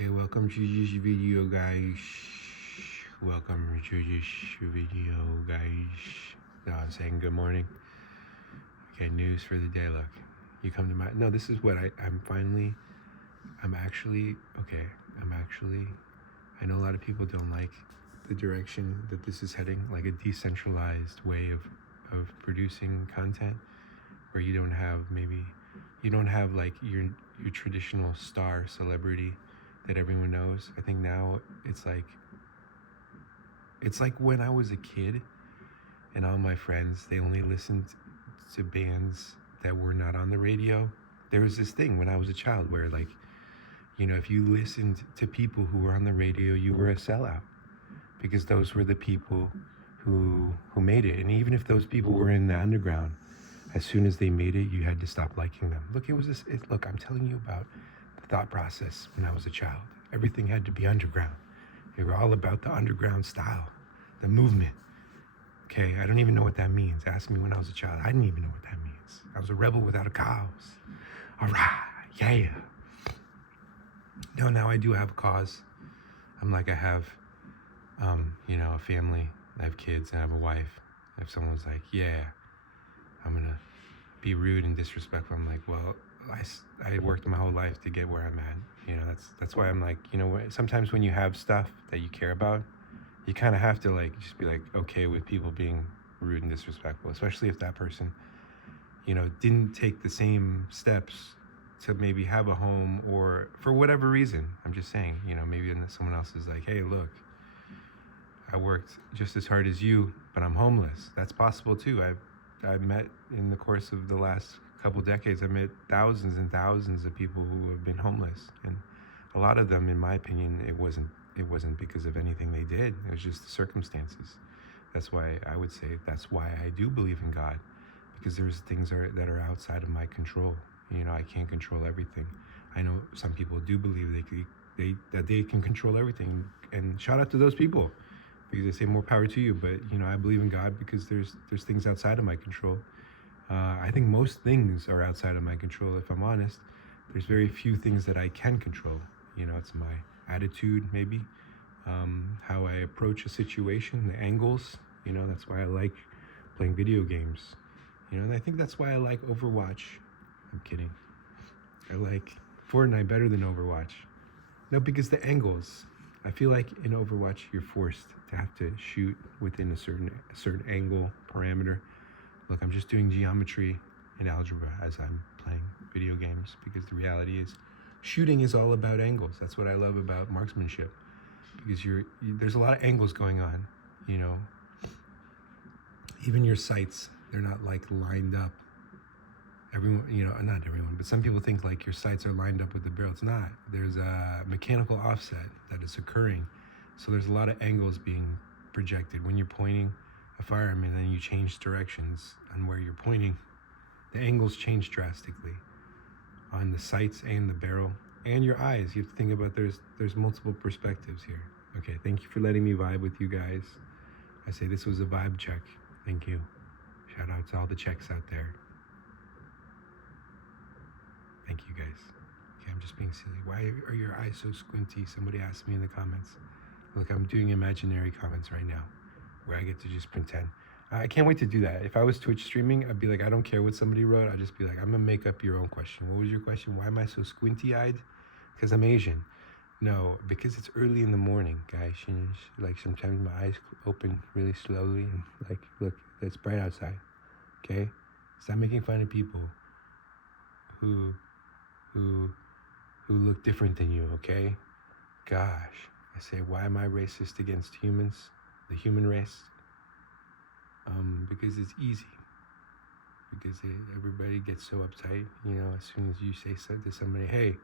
Okay, welcome to this video, guys. Welcome to this video, guys. No, I'm saying good morning. Okay, news for the day. Look, you come to my. No, this is what I'm finally. I'm actually. Okay, I'm actually. I know a lot of people don't like the direction that this is heading, like a decentralized way of producing content, where you don't have like your traditional star celebrity that everyone knows. I think now it's like when I was a kid and all my friends, they only listened to bands that were not on the radio. There was this thing when I was a child where, like, if you listened to people who were on the radio, you were a sellout, because those were the people who made it. And even if those people were in the underground, as soon as they made it, you had to stop liking them. Look, look, I'm telling you about the thought process when I was a child. Everything had to be underground. They were all about the underground style, the movement. Okay, I don't even know what that means. Ask me when I was a child. I didn't even know what that means. I was a rebel without a cause. All right, yeah. No, now I do have a cause. I have, a family. I have kids. I have a wife. If someone's like, yeah, I'm gonna be rude and disrespectful, I'm like, well, I worked my whole life to get where I'm at. That's why I'm like, sometimes when you have stuff that you care about, you kind of have to just be okay with people being rude and disrespectful, especially if that person, didn't take the same steps to maybe have a home, or for whatever reason. I'm just saying, maybe someone else is like, hey, look, I worked just as hard as you, but I'm homeless. That's possible too. I've met, in the course of the last couple decades, I've met thousands and thousands of people who have been homeless, and a lot of them, in my opinion, it wasn't because of anything they did. It was just the circumstances. That's why I would say that's why I do believe in God, because there's things that are outside of my control. I can't control everything. I know some people do believe that they can control everything, and shout out to those people, because they say more power to you. But I believe in God because there's things outside of my control. I think most things are outside of my control. If I'm honest, there's very few things that I can control. It's my attitude, maybe, how I approach a situation, the angles. That's why I like playing video games. And I think that's why I like Overwatch. I'm kidding. I like Fortnite better than Overwatch. No, because the angles. I feel like in Overwatch you're forced to have to shoot within a certain angle parameter. Look, I'm just doing geometry and algebra as I'm playing video games, because the reality is shooting is all about angles. That's what I love about marksmanship, because there's a lot of angles going on. Even your sights, they're not lined up. Everyone, not everyone, but some people think your sights are lined up with the barrel. It's not. There's a mechanical offset that is occurring. So there's a lot of angles being projected. When you're pointing a firearm and then you change directions on where you're pointing, the angles change drastically on the sights and the barrel and your eyes. You have to think about there's multiple perspectives here. Okay, thank you for letting me vibe with you guys. I say this was a vibe check. Thank you. Shout out to all the checks out there. Thank you, guys. Okay, I'm just being silly. Why are your eyes so squinty? Somebody asked me in the comments. Look, I'm doing imaginary comments right now, where I get to just pretend. I can't wait to do that. If I was Twitch streaming, I'd be like, I don't care what somebody wrote. I'd just be like, I'm gonna make up your own question. What was your question? Why am I so squinty-eyed? Because I'm Asian. No, because it's early in the morning, guys. Sometimes my eyes open really slowly, and look, it's bright outside. Okay, stop making fun of people who look different than you. Okay, gosh, I say, why am I racist against humans, the human race? Because it's easy. Because everybody gets so uptight, as soon as you say to somebody, hey,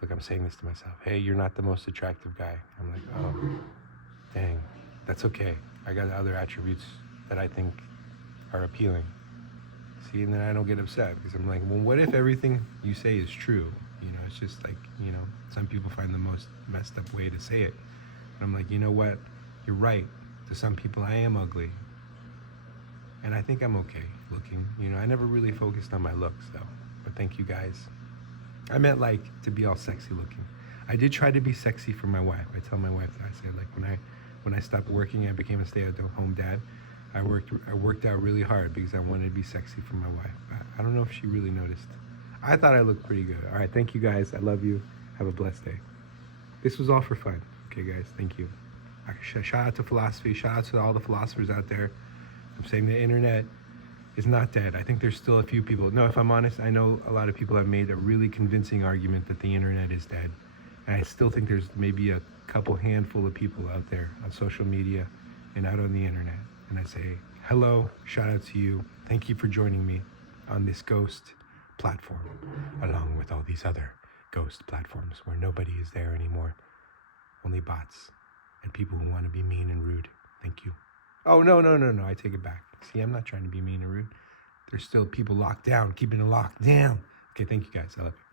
look, I'm saying this to myself, hey, you're not the most attractive guy. I'm like, oh, dang, that's okay. I got other attributes that I think are appealing. See, and then I don't get upset, because I'm like, well, what if everything you say is true? It's just some people find the most messed up way to say it. And I'm like, you know what? You're right. To some people, I am ugly. And I think I'm okay looking. I never really focused on my looks, though. But thank you, guys. I meant to be all sexy looking. I did try to be sexy for my wife. I tell my wife that. I said, like, when I stopped working, I became a stay-at-home dad. I worked out really hard because I wanted to be sexy for my wife. I don't know if she really noticed. I thought I looked pretty good. All right, thank you guys. I love you. Have a blessed day. This was all for fun. Okay, guys, thank you. Shout out to philosophy. Shout out to all the philosophers out there. I'm saying the internet is not dead. I think there's still a few people. No, if I'm honest, I know a lot of people have made a really convincing argument that the internet is dead. And I still think there's maybe a couple handful of people out there on social media and out on the internet. And I say, hello, shout out to you. Thank you for joining me on this ghost platform, along with all these other ghost platforms where nobody is there anymore. Only bots and people who want to be mean and rude. Thank you. Oh, no, I take it back. See, I'm not trying to be mean and rude. There's still people locked down, keeping it locked down. Okay, thank you guys. I love you.